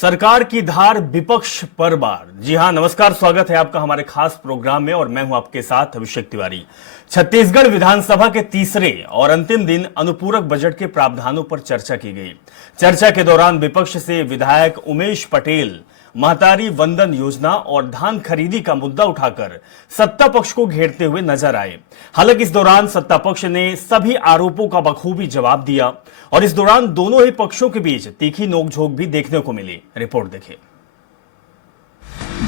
सरकार की धार विपक्ष पर बार। जी हां, नमस्कार, स्वागत है आपका हमारे खास प्रोग्राम में और मैं हूं आपके साथ अभिषेक तिवारी। छत्तीसगढ़ विधानसभा के तीसरे और अंतिम दिन अनुपूरक बजट के प्रावधानों पर चर्चा की गई। चर्चा के दौरान विपक्ष से विधायक उमेश पटेल महतारी वंदन योजना और धान खरीदी का मुद्दा उठाकर सत्ता पक्ष को घेरते हुए नजर आए। हालांकि इस दौरान सत्ता पक्ष ने सभी आरोपों का बखूबी जवाब दिया और इस दौरान दोनों ही पक्षों के बीच तीखी नोकझोंक भी देखने को मिली। रिपोर्ट देखिए।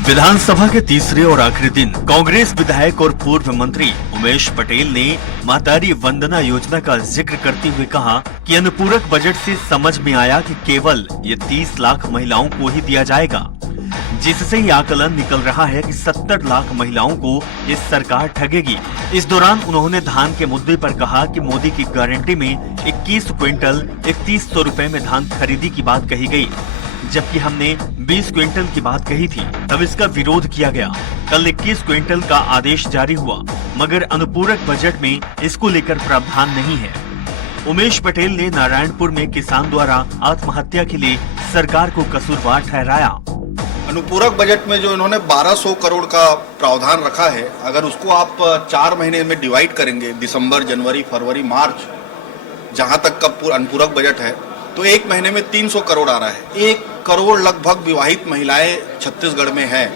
विधानसभा के तीसरे और आखिरी दिन कांग्रेस विधायक और पूर्व मंत्री उमेश पटेल ने महतारी वंदना योजना का जिक्र करते हुए कहा कि अनुपूरक बजट से समझ में आया कि केवल ये 30 लाख महिलाओं को ही दिया जाएगा, जिससे ये आकलन निकल रहा है कि 70 लाख महिलाओं को ये सरकार ठगेगी। इस दौरान उन्होंने धान के मुद्दे पर कहा कि मोदी की गारंटी में 21 क्विंटल 3100 रुपए में धान खरीदी की बात कही गई, जबकि हमने 20 क्विंटल की बात कही थी, तब इसका विरोध किया गया। कल 21 क्विंटल का आदेश जारी हुआ, मगर अनुपूरक बजट में इसको लेकर प्रावधान नहीं है। उमेश पटेल ने नारायणपुर में किसान द्वारा आत्महत्या के लिए सरकार को कसूरवार ठहराया। अनुपूरक बजट में जो इन्होंने 1200 करोड़ का प्रावधान रखा है, अगर उसको आप 4 महीने में डिवाइड करेंगे, दिसंबर, जनवरी, फरवरी, मार्च, जहां तक का अनुपूरक बजट है, तो एक महीने में 300 करोड़ आ रहा है। 1 करोड़ लगभग विवाहित महिलाएं छत्तीसगढ़ में हैं।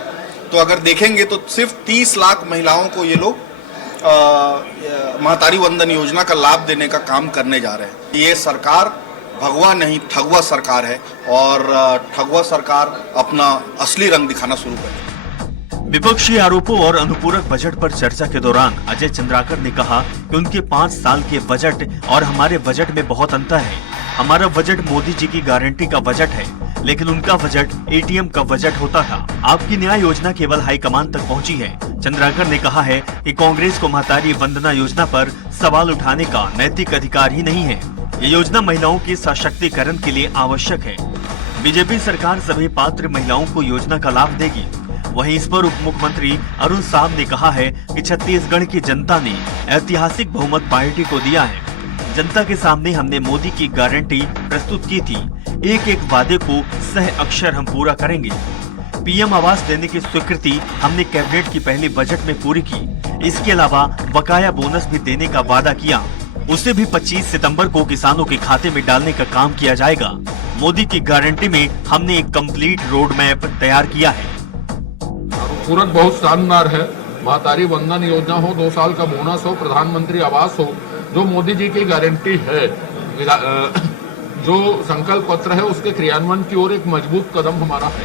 तो अगर देखेंगे तो सिर्फ 30 लाख महिलाओं को ये लोग महतारी वंदन योजना का लाभ देने का काम करने जा रहे हैं। ये सरकार भगवा नहीं ठगवा सरकार है और ठगवा सरकार अपना असली रंग दिखाना शुरू करे। विपक्षी आरोपों और अनुपूरक बजट पर चर्चा के दौरान अजय चंद्राकर ने कहा कि उनके 5 साल के बजट और हमारे बजट में बहुत अंतर है। हमारा बजट मोदी जी की गारंटी का बजट है, लेकिन उनका बजट एटीएम का बजट होता था। आपकी न्याय योजना केवल हाईकमान तक पहुंची है। चंद्राकर ने कहा है कि कांग्रेस को महतारी वंदना योजना पर सवाल उठाने का नैतिक अधिकार ही नहीं है। ये योजना महिलाओं के सशक्तिकरण के लिए आवश्यक है। बीजेपी सरकार सभी पात्र महिलाओं को योजना का लाभ देगी। वहीं इस पर उप मुख्यमंत्री अरुण साहब ने कहा है कि छत्तीसगढ़ की जनता ने ऐतिहासिक बहुमत पार्टी को दिया है। जनता के सामने हमने मोदी की गारंटी प्रस्तुत की थी। एक एक वादे को सह अक्षर हम पूरा करेंगे। पीएम आवास देने की स्वीकृति हमने कैबिनेट की पहली बजट में पूरी की। इसके अलावा बकाया बोनस भी देने का वादा किया, उसे भी 25 सितंबर को किसानों के खाते में डालने का काम किया जाएगा। मोदी की गारंटी में हमने एक कंप्लीट रोड मैप तैयार किया है। पूरक बहुत शानदार है। महतारी वंदन योजना हो, 2 साल का बोनस हो, प्रधानमंत्री आवास हो, जो मोदी जी की गारंटी है, जो संकल्प पत्र है, उसके क्रियान्वयन की ओर एक मजबूत कदम हमारा है।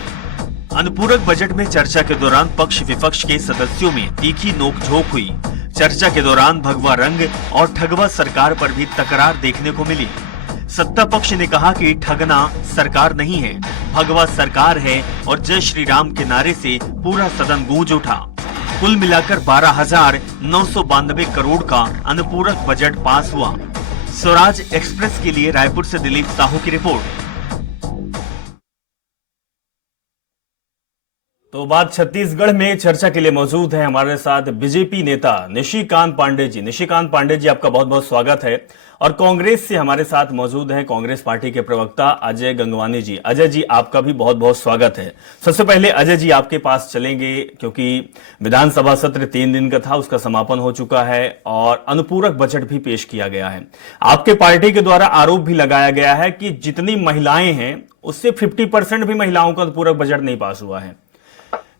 अनुपूरक बजट में चर्चा के दौरान पक्ष विपक्ष के सदस्यों में तीखी नोकझोंक हुई। चर्चा के दौरान भगवा रंग और ठगवा सरकार पर भी तकरार देखने को मिली। सत्ता पक्ष ने कहा कि ठगना सरकार नहीं है, भगवा सरकार है और जय श्री राम के नारे से पूरा सदन गूंज उठा। कुल मिलाकर 12,992 करोड़ का अनुपूरक बजट पास हुआ। स्वराज एक्सप्रेस के लिए रायपुर से दिलीप साहू की रिपोर्ट। तो बात छत्तीसगढ़ में चर्चा के लिए मौजूद है हमारे साथ बीजेपी नेता निशिकांत पांडे जी। निशिकांत पांडे जी, आपका बहुत बहुत स्वागत है। और कांग्रेस से हमारे साथ मौजूद हैं कांग्रेस पार्टी के प्रवक्ता अजय गंगवानी जी। अजय जी, आपका भी बहुत बहुत स्वागत है। सबसे पहले अजय जी आपके पास चलेंगे, क्योंकि विधानसभा सत्र 3 दिन का था, उसका समापन हो चुका है और अनुपूरक बजट भी पेश किया गया है। आपके पार्टी के द्वारा आरोप भी लगाया गया है कि जितनी महिलाएं हैं उससे 50% भी महिलाओं का अनुपूरक बजट नहीं पास हुआ है।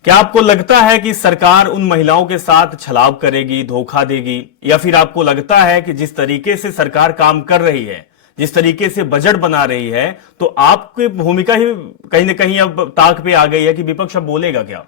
क्या आपको लगता है कि सरकार उन महिलाओं के साथ छलाव करेगी, धोखा देगी, या फिर आपको लगता है कि जिस तरीके से सरकार काम कर रही है, जिस तरीके से बजट बना रही है, तो आपकी भूमिका ही कहीं ना कहीं अब ताक पे आ गई है कि विपक्ष अब बोलेगा क्या?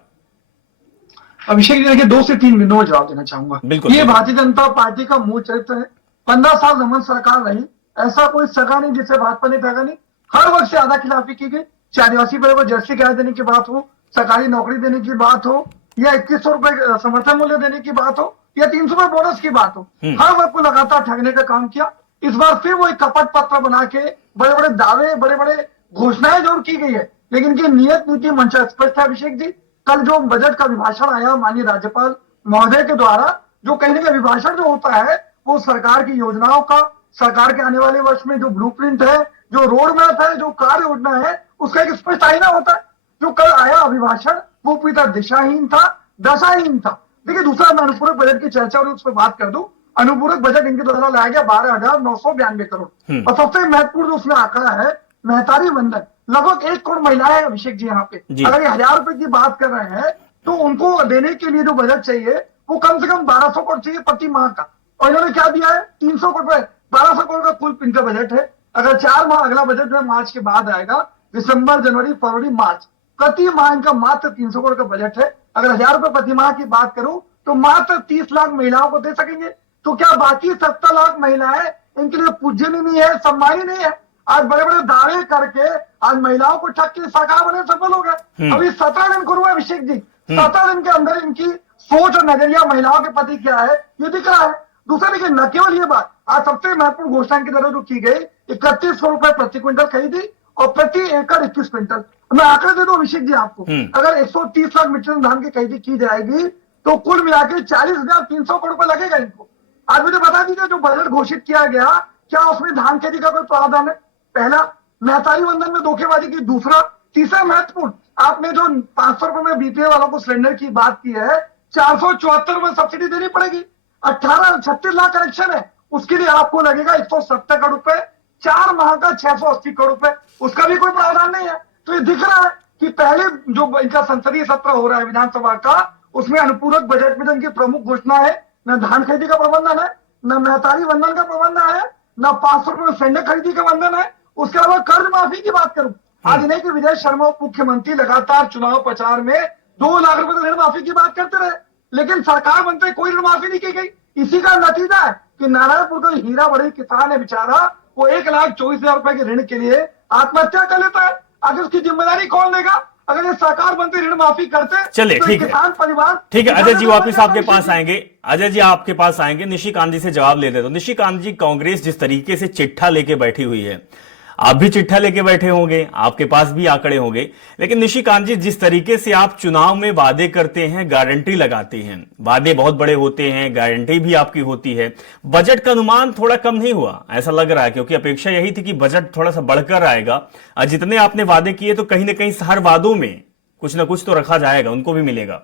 अभिषेक जी, 2 से 3 बिंदुओं में जवाब देना चाहूंगा। ये भारतीय जनता पार्टी का मूल चरित्र है। 15 साल रमन सरकार रही, ऐसा कोई सरकार नहीं जिससे भाजपा ने पैगा नहीं। हर वर्ष से आधा खिलाफी की गई, चाहे आदिवासी वर्ग को जर्सी किराया देने की बात हो, सरकारी नौकरी देने की बात हो, या 2100 रुपए समर्थन मूल्य देने की बात हो, या 300 रुपए बोनस की बात हो, हर वर्ग को लगातार ठगने का काम किया। इस बार फिर वो एक कपट पत्र बना के बड़े बड़े दावे, बड़े बड़े घोषणाएं जरूर की गई है, लेकिन की नियत नीति मंच स्पष्ट है। अभिषेक जी, कल जो बजट का अभिभाषण आया माननीय राज्यपाल महोदय के द्वारा, जो कहने का अभिभाषण जो होता है वो सरकार की योजनाओं का, सरकार के आने वाले वर्ष में जो ब्लूप्रिंट है, जो रोड मैप है, जो कार्य योजना है, उसका एक स्पष्ट आईना होता है। जो कल आया अभिभाषण वो पूरी तरह दिशाहीन था, दशाहीन था। देखिए, दूसरा मैं अनुपूरक बजट की चर्चा और उस पर बात कर दूं। अनुपूरक बजट इनके द्वारा लाया गया 12,992 करोड़ और सबसे महत्वपूर्ण जो उसमें आंकड़ा है महतारी वंदन, लगभग 1 करोड़ महिलाएं हैं अभिषेक जी यहाँ पे। अगर ये 1,000 रुपए की बात कर रहे हैं तो उनको देने के लिए जो बजट चाहिए वो कम से कम 1,200 करोड़ चाहिए प्रति माह का, और इन्होंने क्या दिया है 300 करोड़, 1,200 करोड़ का कुल इनका बजट है। अगर 4 माह, अगला बजट जो है मार्च के बाद आएगा, दिसंबर, जनवरी, फरवरी, मार्च, प्रति माह इनका मात्र 300 करोड़ का बजट है। अगर 1,000 रुपए प्रति माह की बात करूं तो मात्र 30 लाख महिलाओं को दे सकेंगे। तो क्या बाकी 70 लाख महिलाएं इनके लिए पूज्यनीय नहीं है, सम्मानीय नहीं है? आज बड़े बड़े दावे करके आज महिलाओं को ठग के सरकार बने सफल हो गए। अभी 17 दिन गुरु है अभिषेक जी, 17 दिन के अंदर इनकी सोच और नजरिया महिलाओं के प्रति क्या है ये दिख रहा है। दूसरा देखिए, न केवल ये बात, आज सबसे महत्वपूर्ण घोषणा की तरह जो की गई 3100 रुपए प्रति क्विंटल खरीदी और प्रति एकड़ 21 क्विंटल। मैं आंकड़े दे दूं अभिषेक जी आपको, अगर 130 लाख मीट्रिक टन धान की खरीदी की जाएगी तो कुल मिलाकर 40,300 करोड़ रुपए लगेगा इनको। आज मुझे बता दीजिए, जो बजट घोषित किया गया क्या उसमें धान खेती का कोई प्रावधान है? पहला, महतारी वंदन में धोखेबाजी की। दूसरा, तीसरा महत्वपूर्ण, आपने जो 500 रुपए में बीपीएल वालों को सिलेंडर की बात की है, 474 रुपए सब्सिडी देनी पड़ेगी। 36 लाख कनेक्शन है, उसके लिए आपको लगेगा 170 करोड़ रुपए, 4 माह का 680 करोड़ रुपए, उसका भी कोई प्रावधान नहीं है। तो ये दिख रहा है कि पहले जो इनका संसदीय सत्र हो रहा है विधानसभा का, उसमें अनुपूरक बजट में जो इनकी प्रमुख घोषणा है, न धान खरीदी का प्रबंधन है, न महतारी वंदन का प्रबंधन है, न 500 रुपए में सिलेंडर खरीदी का बंधन है। उसके अलावा कर्ज माफी की बात करूं, आज नहीं कि विजय शर्मा मुख्यमंत्री लगातार चुनाव प्रचार में 2 लाख रुपए ऋण माफी की बात करते रहे, लेकिन सरकार बनते कोई ऋण माफी नहीं की गई। इसी का नतीजा है कि नारायणपुर का हीरा बड़ी किसान है बेचारा, वो 1,24,000 रुपए के ऋण के लिए आत्महत्या कर लेता है। आगे उसकी जिम्मेदारी कौन लेगा? अगर ये सरकार बनते ऋण माफी करते, चलिए तो ठीक है, किसान परिवार, ठीक है। अजय जी वापिस आपके पास आएंगे, अजय जी आपके पास आएंगे। निशिकांत जी से जवाब ले दे दो। निशिकांत जी, कांग्रेस जिस तरीके से चिट्ठा लेके बैठी हुई है, आप भी चिट्ठा लेके बैठे होंगे, आपके पास भी आंकड़े होंगे, लेकिन निशिकांत जी जिस तरीके से आप चुनाव में वादे करते हैं, गारंटी लगाते हैं, वादे बहुत बड़े होते हैं, गारंटी भी आपकी होती है, बजट का अनुमान थोड़ा कम नहीं हुआ ऐसा लग रहा है? क्योंकि अपेक्षा यही थी कि बजट थोड़ा सा बढ़कर आएगा, और जितने आपने वादे किए तो कहीं ना कहीं हर वादों में कुछ ना कुछ तो रखा जाएगा, उनको भी मिलेगा।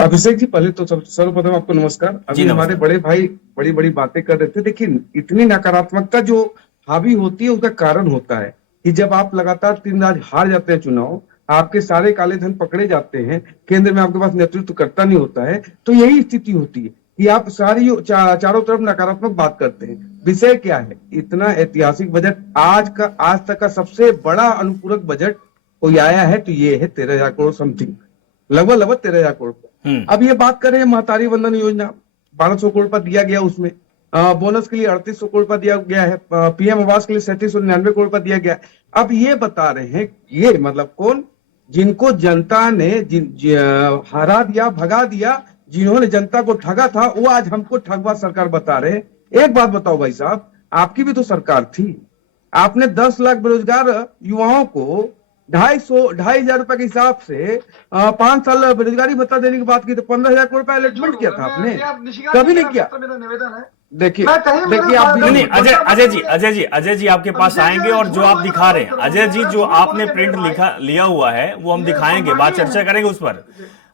अभिषेक जी, पहले तो सर्वप्रथम आपको नमस्कार। अभी हमारे बड़े भाई बड़ी बड़ी बातें कर रहे थे। देखिए, इतनी नकारात्मकता जो हावी होती है उसका कारण होता है कि जब आप लगातार 3 राज्य हार जाते हैं चुनाव, आपके सारे काले धन पकड़े जाते हैं, केंद्र में आपके पास नेतृत्व करता नहीं होता है, तो यही स्थिति होती है कि आप सारी चारों तरफ नकारात्मक बात करते हैं। विषय क्या है? इतना ऐतिहासिक बजट, आज तक का सबसे बड़ा अनुपूरक बजट कोई आया है तो ये है 13,000 करोड़ समथिंग, लगभग 13,000 करोड़। अब ये बात करें महतारी वंदन योजना, 1,200 करोड़ रुपया दिया गया, उसमें बोनस के लिए 3,800 करोड़ रुपया दिया गया है, पीएम आवास के लिए 3,799 करोड़ रुपया दिया गया है। अब ये बता रहे हैं, ये मतलब कौन? जिनको जनता ने हरा दिया, भगा दिया, जिन्होंने जनता को ठगा था, वो आज हमको ठगवा सरकार बता रहे हैं। एक बात बताओ भाई साहब, आपकी भी तो सरकार थी, आपने 10 लाख बेरोजगार युवाओं को 2,500 रुपए के हिसाब से 5 साल बेरोजगारी भत्ता देने की बात की, तो 15,000 करोड़ रुपए अलॉटमेंट किया था आपने, कभी नहीं किया। मेरा निवेदन है, देखिए आप नहीं, अजय जी आपके पास आएंगे और जो आप दिखा रहे हैं, अजय जी जो आपने प्रिंट लिया हुआ है वो हम दिखाएंगे, बात चर्चा करेंगे उस पर,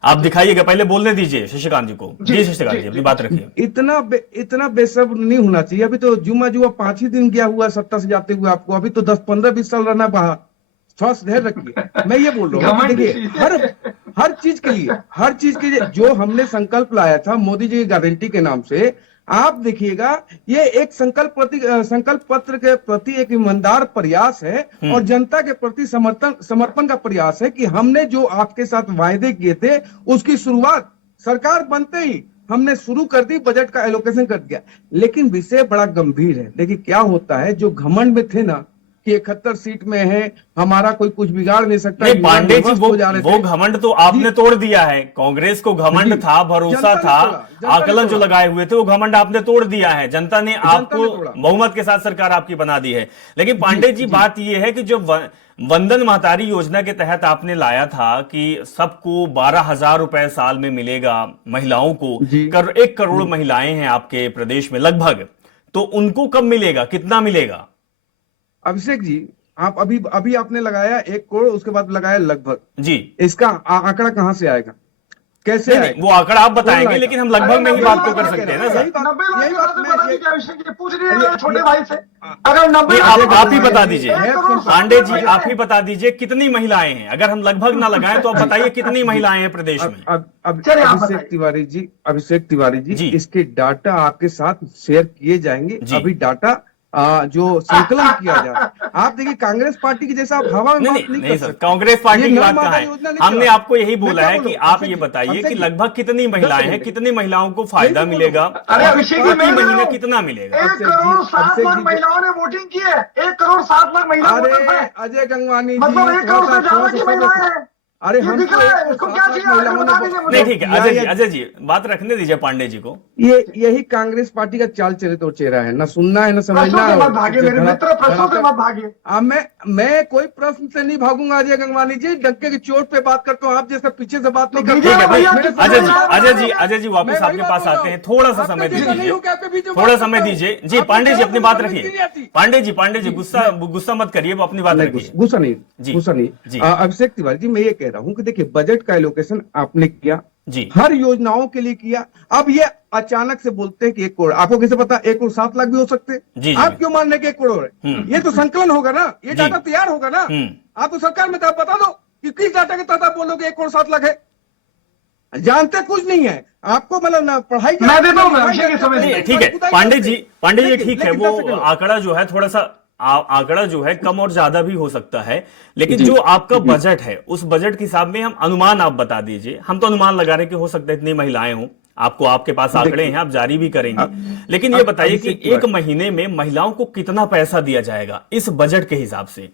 आप दिखाइएगा। पहले बोलने दीजिए शशिकांत जी को। जी शशिकांत जी, अपनी बात रखिए। इतना बेसब्र नहीं होना चाहिए। अभी तो जुमा 5 ही दिन गया हुआ सत्ता से जाते हुए आपको, अभी तो 10, 15, 20 साल रहना बाहर। थोड़ा धैर्य रखिए, मैं ये बोल रहा हूँ। देखिए, हर चीज के लिए जो हमने संकल्प लाया था मोदी जी की गारंटी के नाम से, आप देखिएगा ये एक संकल्प पत्र के प्रति एक ईमानदार प्रयास है और जनता के प्रति समर्पण का प्रयास है कि हमने जो आपके साथ वायदे किए थे उसकी शुरुआत सरकार बनते ही हमने शुरू कर दी, बजट का एलोकेशन कर दिया। लेकिन विषय बड़ा गंभीर है। देखिए क्या होता है, जो घमंड में थे ना कि 71 सीट में है, हमारा कोई कुछ बिगाड़ नहीं सकता। नहीं पांडे जी, वो घमंड तो आपने तोड़ दिया है। कांग्रेस को घमंड था, भरोसा था, आकलन जो लगाए हुए थे वो घमंड आपने तोड़ दिया है। जनता ने आपको बहुमत के साथ सरकार आपकी बना दी है। लेकिन पांडे जी बात यह है कि जो वंदन महतारी योजना के तहत आपने लाया था कि सबको 12,000 रुपए साल में मिलेगा, महिलाओं को 1 करोड़ महिलाएं हैं आपके प्रदेश में लगभग, तो उनको कब मिलेगा, कितना मिलेगा? अभिषेक जी, आप अभी अभी आपने लगाया 1 करोड़, उसके बाद लगाया लगभग, जी इसका आंकड़ा कहां से आएगा, कैसे नहीं, नहीं, आएगा? वो आंकड़ा आप बताएंगे, लाएगा? लेकिन हम लगभग में ही अरे बात तो नब्बे कर लाख सकते हैं ना यही सर। बात- 90 लाख यही की बात बात मैं- बता ये- दीजिए अभिषेक जी, पूछ लीजिए ये- छोटे ये- भाई से। अगर 90 नहीं, लाख आप ही बता दीजिए, एक करोड़ पांडे जी साठ आप ही बता दीजिए कितनी महिलाएं हैं, अगर हम लगभग ना लगाएं तो आप बताइए कितनी महिलाएं हैं प्रदेश में। अब चलिए आप अभिषेक बताइए। तिवारी जी जी। इसके डाटा आपके साथ शेयर किए जाएंगे। जी। अभी डाटा जो संकलन किया जा रहा है, आप देखिए कांग्रेस पार्टी की जैसा आप हवा में नहीं बात नहीं कर नहीं सर, सकते। कांग्रेस पार्टी ये की बात नर्मदा कहाँ योजना है, नहीं हमने चला। आपको यही मैं बोला क्या है कि बोलूं? आप अभिषेक ये जी, बताइए अभिषेक कि जी, लगभग कितनी महिलाएं हैं, सेकंड। कितनी महिलाओं को फायदा यही तो मिलेगा, बोलूं। अरे अभिषेक जी, प्रति मैं महीने बोलूं, कितना मिलेगा। 1,07,00,000 महिलाओं ने वोटिंग की है। 1,07,00,000 महिला वोटर अरे है, अजय गंगवानी जी, मतलब 1 करोड़ से ज्यादा की महिलाएं हैं। अरे ये हम दिख तो रहा है, 107 इसको क्या चाहिए लाख आगे महिलाओं बता ने दीजिए नहीं मुझे। ठीक है, अजय जी बात रखने दीजिए पांडे जी को। यही कांग्रेस पार्टी का चाल चले तो चेहरा है, ना सुनना है ना समझना प्रश्नों से है। मत भागिए मेरे मित्र, प्रश्नों से मत भागिए। मैं कोई प्रश्न से नहीं भागूंगा अजय गंगवानी जी, डंके की चोट पे बात करता हूँ, आप जैसे पीछे से बात नहीं तो करते। ठीक है भैया, नहीं, कितना अजय जी वापस मैं आपके वही पास बात आते हैं, बोल थोड़ा रहा सा हूं। समय आपके जैसा नहीं दीजिए, हूं कि आपके बीच में थोड़ा बात समय करता हूं। दीजिए। जी आपकी पांडे जी तरह अपनी से बात बात रखिए, नहीं आती। पांडे जी गुस्सा मत करिए, वो अपनी बात नहीं, रखिए। गुस्सा जी। नहीं, गुस्सा जी। नहीं। अभिषेक तिवारी जी, मैं ये कह रहा हूँ कि देखिए बजट का एलोकेशन आपने किया, जी हर योजनाओं के लिए किया। अब ये अचानक से बोलते हैं कि 1 करोड़, आपको कैसे पता 1 करोड़ 7 लाख भी हो सकते हैं? जी, आप क्यों मान रहे कि 1 करोड़ है? ये तो संकलन होगा ना, ये जी। डाटा तैयार होगा ना। आप तो सरकार में आप बता दो कि किस डाटा के तहत आप बोलोगे 1 करोड़ 7 लाख है। जानते कुछ नहीं है आपको, मतलब ना पढ़ाई की- मैं देता हूं, मैं अभिषेक के समय नहीं, से। ठीक है पांडे जी ठीक है, लेकिन वो 10 सेकंड। आंकड़ा जो है थोड़ा सा आंकड़ा जो है कम और ज्यादा भी हो सकता है, लेकिन जी, जो आपका बजट है उस बजट के हिसाब में हम अनुमान आप बता दीजिए। हम तो अनुमान लगा रहे हैं कि हो सकता है इतनी महिलाएं हों, आपको आपके पास आंकड़े हैं, आप जारी भी करेंगे, लेकिन ये बताइए कि एक महीने में महिलाओं को कितना पैसा दिया जाएगा इस बजट के हिसाब से?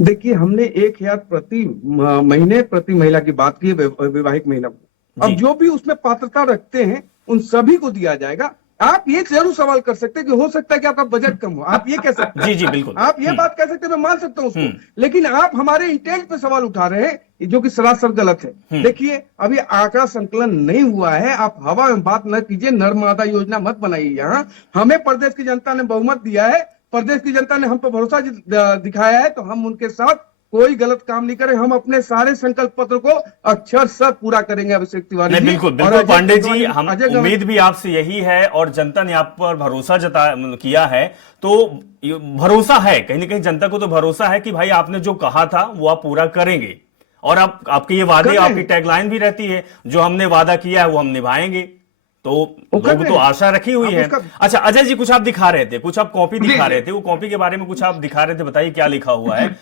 देखिए हमने 1,000 प्रति महीने प्रति महिला की बात की है, वैवाहिक महिला को। अब जी। जो भी उसमें पात्रता रखते हैं उन सभी को दिया जाएगा। आप ये जरूर सवाल कर सकते हैं कि हो सकता है कि आपका बजट कम हो, आप ये कह सकते हैं। जी बिल्कुल, आप ये बात कह सकते हैं, मैं मान सकता हूं उसको, लेकिन आप हमारे इंटेंट पे सवाल उठा रहे हैं जो कि सरासर गलत है। देखिए अभी आंकड़ा संकलन नहीं हुआ है, आप हवा में बात न कीजिए, नर्मदा योजना मत बनाइए। यहाँ हमें प्रदेश की जनता ने बहुमत दिया है, प्रदेश की जनता ने हम पर भरोसा दिखाया है, तो हम उनके साथ कोई गलत काम नहीं करें। हम अपने सारे संकल्प पत्र को अक्षरशः पूरा करेंगे अभिषेक तिवारी जी। बिल्कुल और बिल्कुल अजय पांडे जी, गंगवानी- हम अजय गंगवानी- उम्मीद भी आपसे यही है और जनता ने आप पर भरोसा किया है, तो भरोसा है कहीं ना कहीं, जनता को तो भरोसा है कि भाई आपने जो कहा था वो आप पूरा करेंगे, और आपके ये वादे, आपकी टैगलाइन भी रहती है, जो हमने वादा किया है वो हम निभाएंगे, तो लोग तो आशा रखी हुई है। अच्छा अजय जी, कुछ आप दिखा रहे थे, कुछ आप कॉपी दिखा रहे थे, वो कॉपी के बारे में कुछ आप दिखा रहे थे, बताइए क्या लिखा हुआ है?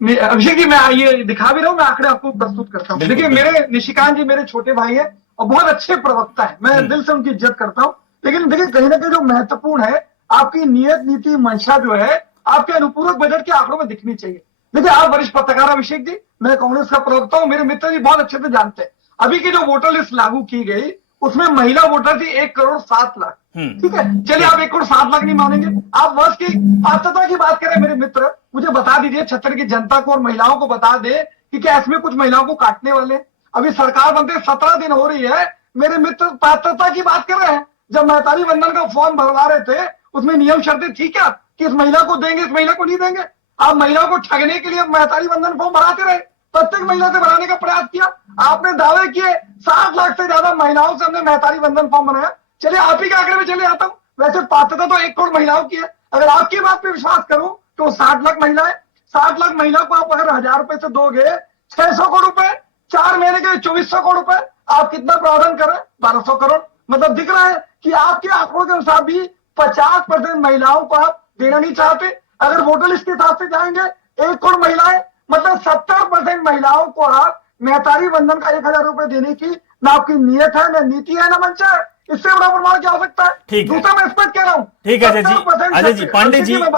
अभिषेक जी, मैं ये दिखा भी रहा हूँ, मैं आंकड़े आपको प्रस्तुत करता हूँ। देखिए मेरे निशिकांत जी मेरे छोटे भाई हैं और बहुत अच्छे प्रवक्ता है, मैं दिल से उनकी इज्जत करता हूँ, लेकिन देखिए कहीं ना कहीं जो महत्वपूर्ण है, आपकी नियत नीति मंशा जो है आपके अनुपूरक बजट के आंकड़ों में दिखनी चाहिए। देखिए आप वरिष्ठ पत्रकार अभिषेक जी, मैं कांग्रेस का प्रवक्ता हूँ, मेरे मित्र जी बहुत अच्छे से जानते हैं, अभी की जो वोटर लिस्ट लागू की गई उसमें महिला वोटर थी 1 करोड़ 7 लाख। ठीक है, चलिए आप 1 करोड़ 7 लाख नहीं मानेंगे, आप वर्ष की पात्रता की बात करें मेरे मित्र, मुझे बता दीजिए छत्तीसगढ़ की जनता को और महिलाओं को बता दे कि क्या इसमें कुछ महिलाओं को काटने वाले? अभी सरकार बनते 17 दिन हो रही है, मेरे मित्र पात्रता की बात कर रहे हैं। जब महतारी वंदन का फॉर्म भरवा रहे थे उसमें नियम शर्तें थी क्या कि इस महिला को देंगे, इस महिला को नहीं देंगे? आप महिलाओं को ठगने के लिए महतारी वंदन फॉर्म भराते रहे, प्रत्येक महिला से बनाने का प्रयास किया, आपने दावे किए 7 लाख से ज्यादा महिलाओं से हमने महतारी वंदन फॉर्म बनाया। चलिए आप ही के आंकड़े में चले आता हूं, वैसे पात्रता तो 1 करोड़ महिलाओं की है, अगर आपकी बात पे विश्वास करूं तो 60 लाख महिलाएं, 60 लाख महिला को आप अगर 1,000 रुपए से दोगे 600 करोड़ रुपए, 4 महीने के 2400 करोड़ रुपए, आप कितना प्रावधान कर रहे हैं? 1200 करोड़। मतलब दिख रहा है कि आपके आंकड़ों के अनुसार भी 50% महिलाओं को आप देना नहीं चाहते। अगर वोटर लिस्ट के हिसाब से जाएंगे 1 करोड़ महिलाएं, मतलब 70% महिलाओं को आप महतारी वंदन का 1,000 रुपए देने की ना आपकी नियत है, ना नीति है, ना मंशा है। इससे बड़ा प्रमाण क्या हो सकता है? ठीक है, दूसरा मैं स्पष्ट कह रहा हूं। ठीक है अजय जी, पांडे जी मैं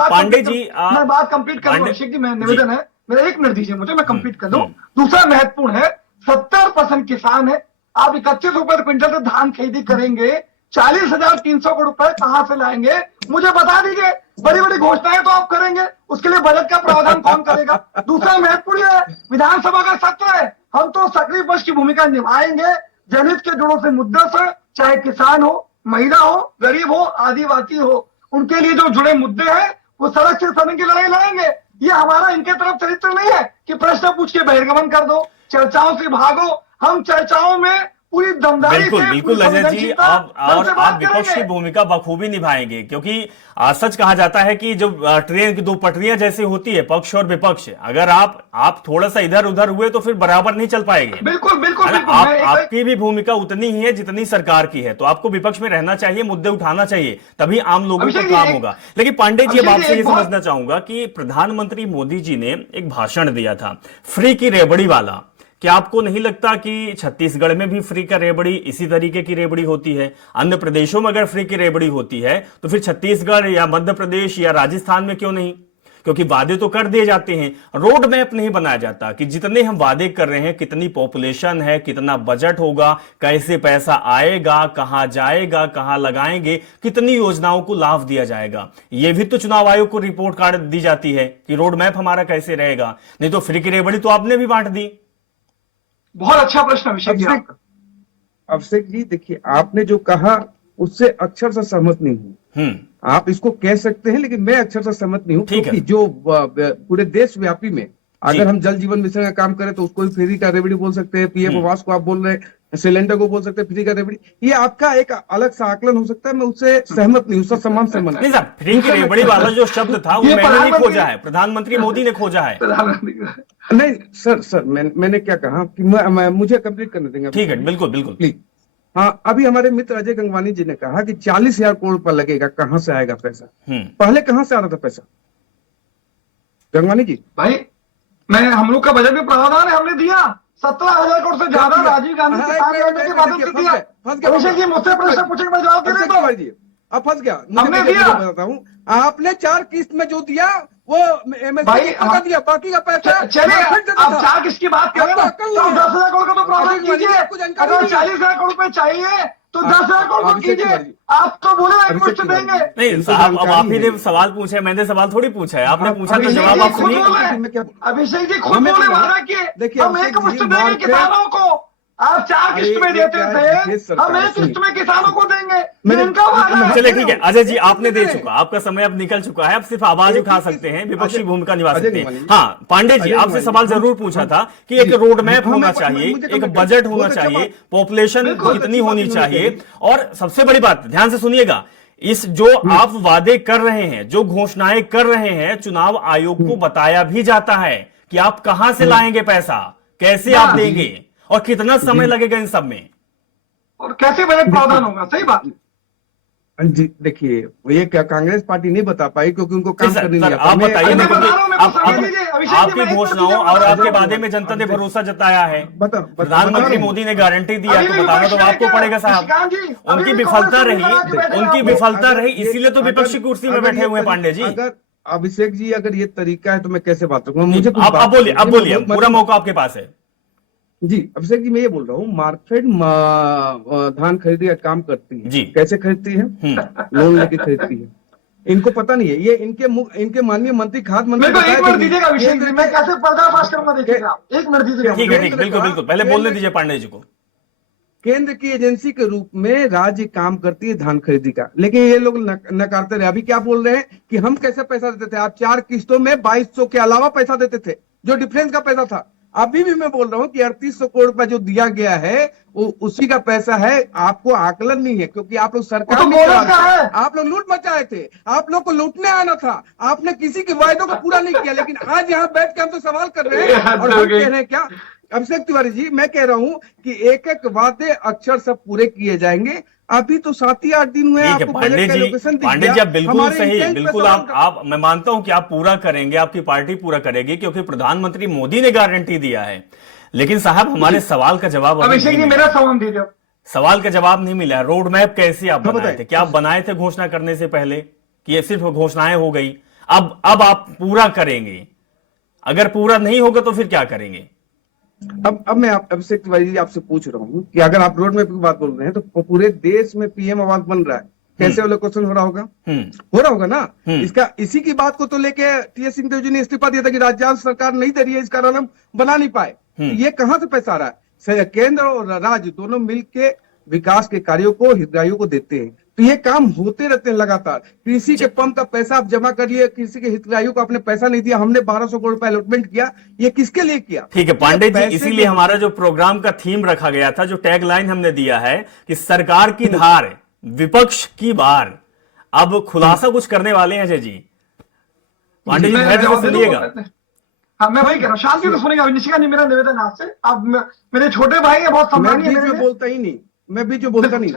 बात कंप्लीट कर लूं अभिषेक जी, मैं निवेदन है मेरा, 1 मिनट दीजिए मुझे, मैं कंप्लीट कर लूं। दूसरा महत्वपूर्ण है, 70% किसान है, आप 31 रुपए क्विंटल से धान खरीदी करेंगे, 40,300 करोड़ रुपए कहां से लाएंगे? मुझे बता दीजिए। बड़ी बड़ी घोषणाएं तो आप करेंगे, उसके लिए बजट का प्रावधान कौन करेगा? दूसरा महत्वपूर्ण है, विधानसभा का सत्र है, हम तो सक्रिय पक्ष की भूमिका निभाएंगे, जनहित के जुड़ों से मुद्दे से, चाहे किसान हो, महिला हो, गरीब हो, आदिवासी हो, उनके लिए जो जुड़े मुद्दे हैं वो सड़क से सड़क की लड़ाई लड़ेंगे। ये हमारा इनके तरफ चरित्र नहीं है कि प्रश्न पूछ के बहिर्गमन कर दो, चर्चाओं से भागो। हम चर्चाओं में पूरी दमदारी बिल्कुल से, बिल्कुल पूरी अजय जी, संवेदनशीलता और से बात आप विपक्ष की करेंगे। भूमिका बखूबी निभाएंगे, क्योंकि सच कहा जाता है कि जो ट्रेन की दो पटरियां जैसी होती है, पक्ष और विपक्ष, अगर आप थोड़ा सा इधर उधर हुए तो फिर बराबर नहीं चल पाएंगे। बिल्कुल बिल्कुल है ना? बिल्कुल। मैं आपकी भी भूमिका उतनी ही है जितनी सरकार की है, तो आपको विपक्ष में रहना चाहिए, मुद्दे उठाना चाहिए, तभी आम लोगों अभिषेक का जी, काम एक- होगा। लेकिन पांडे जी, अब अभिषेक जी, आपसे ये एक बहुत- समझना चाहूंगा कि प्रधानमंत्री मोदी जी ने एक भाषण दिया था फ्री की रेवड़ी वाला। क्या आपको नहीं लगता कि छत्तीसगढ़ में भी फ्री का रेवड़ी इसी तरीके की रेवड़ी होती है? अन्य प्रदेशों में अगर फ्री की रेवड़ी होती है तो फिर छत्तीसगढ़ या मध्य प्रदेश या राजस्थान में क्यों नहीं? क्योंकि वादे तो कर दिए जाते हैं, रोड मैप नहीं बनाया जाता कि जितने हम वादे कर रहे हैं, कितनी पॉपुलेशन है, कितना बजट होगा, कैसे पैसा आएगा, कहां जाएगा, कहां लगाएंगे, कितनी योजनाओं को लाभ दिया जाएगा। यह भी तो चुनाव आयोग को रिपोर्ट कार्ड दी जाती है कि रोड मैप हमारा कैसे रहेगा। नहीं तो फ्री की रेवड़ी तो आपने भी बांट दी। बहुत अच्छा प्रश्न अभिषेक जी आपका। अभिषेक जी देखिए, आपने जो कहा उससे अक्षर से सहमत नहीं हूँ। आप इसको कह सकते हैं, लेकिन मैं अक्षर से सहमत नहीं हूँ, क्योंकि जो पूरे देश व्यापी में अगर हम जल जीवन मिशन का काम करें तो उसको भी फ्री का रेवड़ी बोल सकते हैं। पीएम आवास को आप बोल रहे हैं, सिलेंडर को बोल सकते हैं फ्री का रेवड़ी। ये आपका एक अलग सा आकलन हो सकता है, मैं उससे सहमत नहीं, उससे समान सहमत नहीं साहब, फ्री की रेवड़ी वाला जो शब्द था वो ये मैंने नहीं प्रधानमंत्री- खोजा है, प्रधानमंत्री मोदी ने खोजा है। नहीं सर, मैंने क्या कहा कि मुझे कंप्लीट करने देंगे। ठीक है, बिल्कुल बिल्कुल प्लीज। हाँ, अभी हमारे मित्र अजय गंगवानी जी ने कहा कि 40,000 करोड़ रुपया लगेगा, कहां से आएगा पैसा? पहले कहां से आ रहा था पैसा गंगवानी जी? भाई हम लोग का बजट में प्रावधान है, हमने दिया 17,000 करोड़ से ज्यादा राजीव गांधी किसान योजना के माध्यम से दिया। अभिषेक जी मुझसे प्रश्न पूछेंगे, मैं जवाब दे देता हूं। अब फंस गया। हमने मैं दिया। बताता हूँ, आपने 4 किस्त में जो दिया वो भाई, MSP दिया, बाकी का पैसा चलिए आप 4 किस्त की बात करें ना, आपको अक्ल तो नहीं है। 10,000 करोड़ का तो प्रावधान अभिषेक जी, कीजिए। आपको जानकारी अगर नहीं है। 40,000 करोड़ रुपए चाहिए तो 10,000 करोड़ को अभिषेक कीजिए। जी, आप तो बोले एक अभिषेक मुश्त जी, देंगे। नहीं इनको साहब, अब आप जानकारी ही ने है। सवाल पूछा है, मैंने सवाल थोड़ी पूछा है। आपने पूछा तो अभिषेक जवाब जी आप खुद सुनिए। बोले, अभिषेक जी खुद हमें बोले तो- वादा किए देखिए, हम अभिषेक एक मुश्त जी, देंगे मार्केट- किसानों को। आप 4 किस्त में ये देते क्या थे, देश सरकार हम है, एक किस्त में किसानों को देंगे। ये मैंने- इनका वादा है। चलिए ठीक है अजय जी, आपने दे चुका, आपका समय अब निकल चुका है, आप सिर्फ आवाज उठा सकते हैं, विपक्षी अजय- भूमिका निभा अजय सकते हैं। गंगवानी। हाँ पांडे जी, अजय आपसे गंगवानी। सवाल जरूर पूछा था कि एक जी। रोड मैप हाँ, होना मैं- चाहिए, मुझे एक कंप्लीट बजट करना। होना बहुत अच्छा चाहिए, बात। पॉपुलेशन बिल्कुल, कितनी अच्छी बात होनी इन्होंने चाहिए, कही। और सबसे बड़ी बात ध्यान से सुनिएगा, इस जो आप वादे कर रहे हैं, जो घोषणाएं कर रहे हैं, चुनाव आयोग को बताया भी जाता है कि आप कहां से लाएंगे पैसा, कैसे आप देंगे और कितना समय लगेगा इन सब में। और कैसे बजट प्रावधान होगा, सही बात। जी देखिए, ये क्या कांग्रेस पार्टी नहीं बता पाई, क्योंकि उनको काम सर, करने सर, नहीं आता। आप मैं- बताइए ना, मैं क्योंकि बता रहा हूं, मेरे को आप- समझ लीजिए, अभिषेक जी, आपकी मैं एक घोषणाओं चीज़ और बता आपके रहा हूं। वादे में जनता ने भरोसा जताया है, बता प्रधानमंत्री मोदी ने गारंटी दी है, तो बताना तो आपको पड़ेगा साहब। उनकी विफलता रही, उनकी विफलता रही, इसीलिए तो विपक्षी कुर्सी में बैठे हुए हैं पांडे जी। अगर अभिषेक जी, अगर ये तरीका है तो मैं कैसे बात करूंगा? मुझे कुछ आप बात बोलिए, आप करनी है, बोलिए, मैं- पूरा मौका आपके पास है। जी अभिषेक जी, मैं ये बोल रहा हूँ, मार्केट धान खरीदी का काम करती है जी। कैसे खरीदती है? लोन लेके खरीदती है। इनको पता नहीं है, ये इनके माननीय मंत्री, खाद्य मंत्री मेरे को एक बताया मिनट कि दीजिएगा अभिषेक जी, मैं कैसे पर्दाफाश करूंगा देखिएगा आप। 1 मिनट दीजिएगा ठीक मुझे। है, ठीक, बिल्कुल बिल्कुल, पहले बोलने दीजिए पांडे जी को। केंद्र की एजेंसी के रूप में राज्य काम करती है धान खरीदी का, लेकिन ये लोग नकारते रहे। अभी क्या बोल रहे हैं कि हम कैसे पैसा देते थे? आप 4 किस्तों में 2200 के अलावा पैसा देते थे, जो डिफरेंस का पैसा था। अभी भी मैं बोल रहा हूं कि 3800 करोड़ रुपया जो दिया गया है वो उसी का पैसा है। आपको आकलन नहीं है, क्योंकि आप लोग सरकार वो तो नहीं बोनस चला का रहे है। थे। आप लोग लूट मचाए थे, आप लोग को लूटने आना था, आपने किसी के वायदों को पूरा नहीं किया। लेकिन आज यहाँ बैठ के हम तो सवाल कर रहे हैं और हम कह रहे हैं क्या? अभिषेक तिवारी जी, मैं कह रहा हूं कि एक एक वादे अक्षर सब पूरे किए जाएंगे। अभी तो 7 ही 8 दिन हुए, ठीक है आपको पांडे बजट का जी, एलोकेशन दिख पांडे जी गया। आप बिल्कुल हमारे सही, इंटेंट पे बिल्कुल सवाल आप मैं मानता हूं कि आप पूरा करेंगे, आपकी पार्टी पूरा करेगी, क्योंकि प्रधानमंत्री मोदी ने गारंटी दिया है। लेकिन साहब हमारे सवाल का जवाब अभी अभिषेक नहीं जी मिला। मेरा सवाल दीजिए। सवाल का जवाब नहीं मिला। रोड मैप कैसे आप बनाए बताइए। थे? क्या आप बनाए थे घोषणा करने से पहले कि ये सिर्फ घोषणाएं हो गई? अब आप पूरा करेंगे, अगर पूरा नहीं होगा तो फिर क्या करेंगे? अब मैं अभिषेक तिवारी जी आपसे पूछ रहा हूँ कि अगर आप रोड मैप की बात बोल रहे हैं तो पूरे देश में पीएम आवास बन रहा है, कैसे एलोकेशन हो रहा होगा? हो रहा होगा ना? इसी की बात को तो लेके टीएस सिंहदेव जी ने इस्तीफा दिया था कि राज्य सरकार नहीं दे रही है, इस कारण हम बना नहीं पाए। ये कहां से पैसा आ रहा है? केंद्र और राज्य दोनों मिलके विकास के कार्यों को, हितग्राहियों को देते हैं। तो ये काम होते रहते हैं लगातार। कृषि के पंप का पैसा आप जमा कर लिए, किसी के हितग्राहियों को आपने पैसा नहीं दिया, हमने 1200 करोड़ रुपए अलॉटमेंट किया, ये किसके लिए किया? ठीक है पांडे जी, पैसे इसीलिए हमारा जो प्रोग्राम का थीम रखा गया था, जो टैगलाइन हमने दिया है कि सरकार की धार विपक्ष की बार, अब खुलासा कुछ करने वाले हैं अजय जी। पांडे जी धैर्य से सुनिएगा। हाँ, मैं वही कह रहा हूँ, शांति से सुनेगा। निशिका जी, मेरा निवेदन आपसे, आप मेरे छोटे भाई है, बहुत सम्मानीय है मेरे लिए। बोलता ही नहीं, मैं बीच में बोलता नहीं।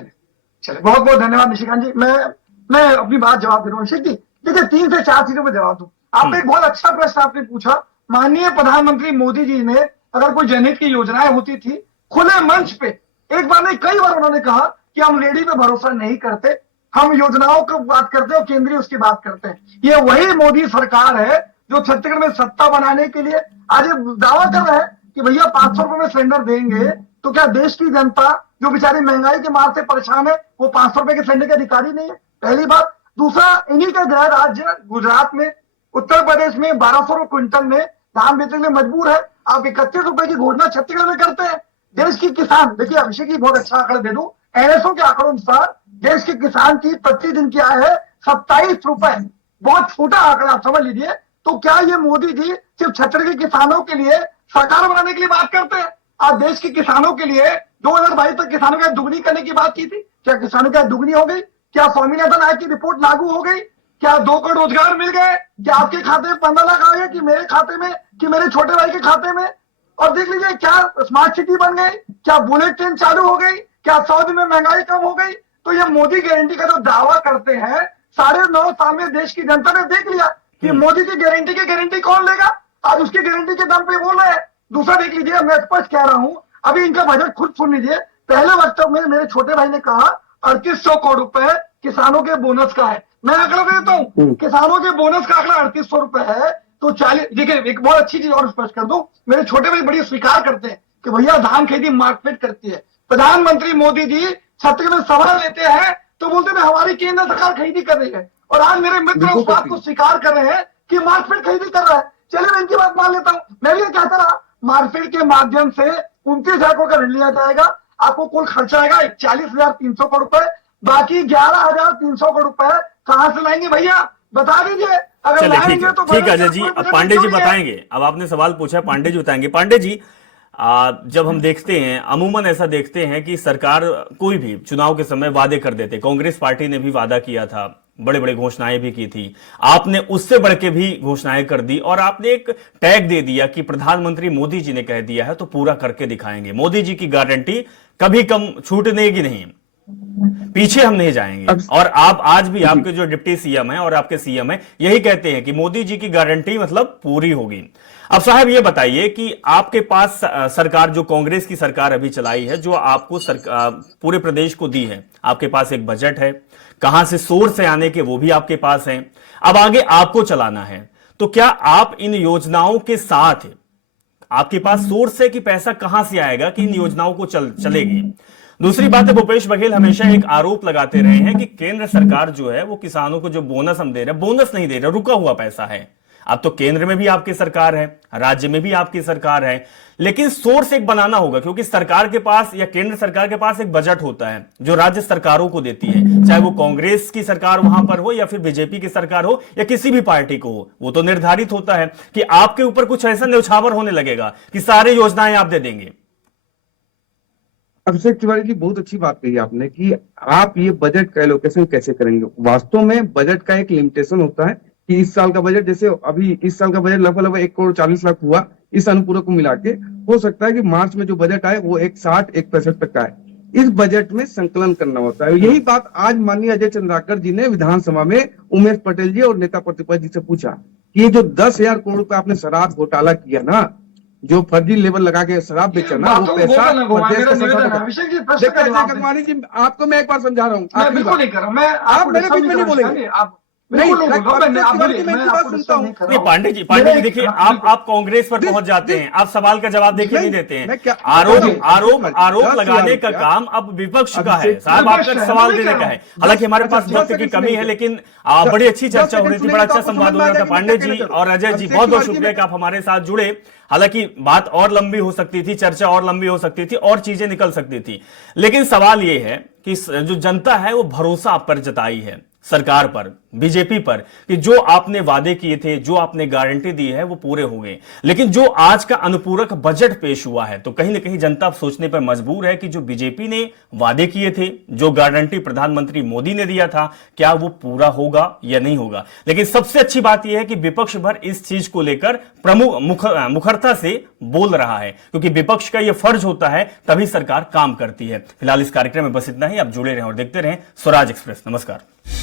चले, बहुत बहुत धन्यवाद निशिकांत जी। मैं अपनी बात जवाब दे रहा हूँ। जी देखिए, 3 से 4 चीजों पर जवाब दूं। आप एक बहुत अच्छा प्रश्न आपने पूछा। माननीय प्रधानमंत्री मोदी जी ने अगर कोई जनहित की योजनाएं होती थी, खुले मंच पे एक बार नहीं कई बार उन्होंने कहा कि हम लेडी पे भरोसा नहीं करते, हम योजनाओं की बात करते हैं और केंद्रीय उसकी बात करते हैं। ये वही मोदी सरकार है जो छत्तीसगढ़ में सत्ता बनाने के लिए आज दावा कर रहा है कि भैया 500 रुपए में सिलेंडर देंगे, तो क्या देश की जनता जो बेचारी महंगाई के मार से परेशान है वो 500 रुपए के सिलेंडर के अधिकारी नहीं है? पहली बात। दूसरा, इन्हीं के गृह राज्य गुजरात में, उत्तर प्रदेश में 1200 रुपए क्विंटल में धान बेचने के लिए मजबूर है। आप 31 रुपए की घोषणा छत्तीसगढ़ में करते हैं। देश की किसान, देखिए अभिषेक जी बहुत अच्छा आंकड़ा दे दूं, एनएसओ के आंकड़ों अनुसार देश के किसान की प्रतिदिन की आय है 27 रुपए। बहुत छोटा आंकड़ा, आप समझ लीजिए। तो क्या ये मोदी जी सिर्फ छत्तीसगढ़ के किसानों के लिए सरकार बनाने के लिए बात करते हैं? आज देश के किसानों के लिए 2022 तक किसानों की आय दुगनी करने की बात की थी। क्या किसानों की आय दुगनी हो गई? क्या स्वामीनाथन आयोग की रिपोर्ट लागू हो गई? क्या 2 करोड़ रोजगार मिल गए? क्या आपके खाते में 15 लाख आ गए, कि मेरे खाते में, कि मेरे छोटे भाई के खाते में? और देख लीजिए, क्या स्मार्ट सिटी बन गई? क्या बुलेट ट्रेन चालू हो गई? क्या 100 दिन में महंगाई कम हो गई? तो ये मोदी गारंटी का जो दावा करते हैं, 9.5 साल में देश की जनता ने देख लिया कि मोदी की गारंटी कौन लेगा। आज उसकी गारंटी के दम पे बोल रहे हैं। दूसरा देख लीजिए, मैं स्पष्ट कह रहा हूं, अभी इनका बजट खुद सुन लीजिए। पहले वक्तव्य में मेरे छोटे भाई ने कहा 3800 करोड़ रुपए किसानों के बोनस का है। मैं आंकड़ा देता हूं, किसानों के बोनस का आंकड़ा 3800 रुपए है। तो 40, देखिए एक बहुत अच्छी चीज और स्पष्ट कर दूं, मेरे छोटे भाई बड़ी स्वीकार करते हैं कि भैया धान खरीदी मार्केट करती है। प्रधानमंत्री मोदी जी छत्तीसगढ़ में सवाल लेते हैं तो बोलते हैं हमारी केंद्र सरकार खरीदी कर रही है, और आज मेरे मित्र उस बात को स्वीकार कर रहे हैं कि मार्केट खरीदी कर रहा है। चलिए मैं इनकी बात मान लेता हूं। मैं भी ये कहता रहा, मार्केट के माध्यम से 29,000 करोड़ का ऋण लिया जाएगा, आपको कुल खर्चा आएगा 41,300 करोड़ रुपए, बाकी 11,300 करोड़ रुपए कहां से लाएंगे भैया, बता दीजिए। अगर लाएंगे तो ठीक है अजय जी, अब पांडे जी बताएंगे। अब आपने सवाल पूछा, पांडे जी बताएंगे। पांडे जी, जब हम देखते हैं, अमूमन ऐसा देखते हैं कि सरकार कोई भी चुनाव के समय वादे कर देते, कांग्रेस पार्टी ने भी वादा किया था, बड़े बड़े घोषणाएं भी की थी, आपने उससे बढ़ के भी घोषणाएं कर दी और आपने एक टैग दे दिया कि प्रधानमंत्री मोदी जी ने कह दिया है तो पूरा करके दिखाएंगे। मोदी जी की गारंटी कभी कम छूटने की नहीं, पीछे हम नहीं जाएंगे। और आप आज भी, आपके जो डिप्टी सीएम है और आपके सीएम है, यही कहते हैं कि मोदी जी की गारंटी मतलब पूरी होगी। अब साहब ये बताइए कि आपके पास सरकार, जो कांग्रेस की सरकार अभी चलाई है, जो आपको पूरे प्रदेश को दी है, आपके पास एक बजट है, कहां से सोर्स है आने के वो भी आपके पास है, अब आगे आपको चलाना है। तो क्या आप इन योजनाओं के साथ, आपके पास सोर्स है कि पैसा कहां से आएगा कि इन योजनाओं को चलेगी? दूसरी बात है, भूपेश बघेल हमेशा एक आरोप लगाते रहे हैं कि केंद्र सरकार जो है वो किसानों को जो बोनस हम दे रहे हैं, बोनस नहीं दे रहे, रुका हुआ पैसा है। अब तो केंद्र में भी आपकी सरकार है, राज्य में भी आपकी सरकार है, लेकिन सोर्स एक बनाना होगा, क्योंकि सरकार के पास या केंद्र सरकार के पास एक बजट होता है जो राज्य सरकारों को देती है, चाहे वो कांग्रेस की सरकार वहां पर हो या फिर बीजेपी की सरकार हो या किसी भी पार्टी को हो। वो तो निर्धारित होता है कि आपके ऊपर कुछ ऐसा न्यौछावर होने लगेगा कि सारी योजनाएं आप दे देंगे। अभिषेक तिवारी जी, बहुत अच्छी बात कही आपने कि आप ये बजट का एलोकेशन कैसे करेंगे। वास्तव में बजट का एक लिमिटेशन होता है कि इस साल का बजट, जैसे अभी इस साल का बजट लगभग 1,40,00,000 हुआ इस अनुपूरक को मिला के, हो सकता है कि मार्च में जो बजट आए वो 1,60-1,65 तक का है। इस बजट में संकलन करना होता है। यही बात आज माननीय अजय चंद्राकर जी ने विधानसभा में उमेश पटेल जी और नेता प्रतिपक्ष जी से पूछा कि ये जो 10,000 करोड़ रुपए आपने शराब घोटाला किया ना, जो फर्जी लेवल लगा के शराब बेचा ना, वो पैसा अगवानी जी, आपको मैं एक बार समझा रहा हूँ, आप मेरे बीच में नहीं बोलेंगे। नहीं, पांडे जी देखिए, आप कांग्रेस पर पहुंच जाते हैं, आप सवाल का जवाब देखिए नहीं देते हैं। आरोप लगाने का काम अब विपक्ष का है साहब, आपका सवाल देने का है। हालांकि हमारे पास वक्त की कमी है, लेकिन बड़ी अच्छी चर्चा हो रही थी, बड़ा अच्छा संवाद हो रहा था। पांडे जी और अजय जी, बहुत बहुत शुक्रिया कि आप हमारे साथ जुड़े। हालांकि बात और लंबी हो सकती थी, चर्चा और लंबी हो सकती थी, और चीजें निकल सकती थी, लेकिन सवाल यह है कि जो जनता है वो भरोसा आप पर जताई है, सरकार पर, बीजेपी पर, कि जो आपने वादे किए थे, जो आपने गारंटी दी है वो पूरे हो गए। लेकिन जो आज का अनुपूरक बजट पेश हुआ है तो कहीं ना कहीं जनता सोचने पर मजबूर है कि जो बीजेपी ने वादे किए थे, जो गारंटी प्रधानमंत्री मोदी ने दिया था, क्या वो पूरा होगा या नहीं होगा। लेकिन सबसे अच्छी बात यह है कि विपक्ष भर इस चीज को लेकर मुखरता से बोल रहा है, क्योंकि विपक्ष का यह फर्ज होता है, तभी सरकार काम करती है। फिलहाल इस कार्यक्रम में बस इतना ही। आप जुड़े रहें और देखते रहें स्वराज एक्सप्रेस। नमस्कार।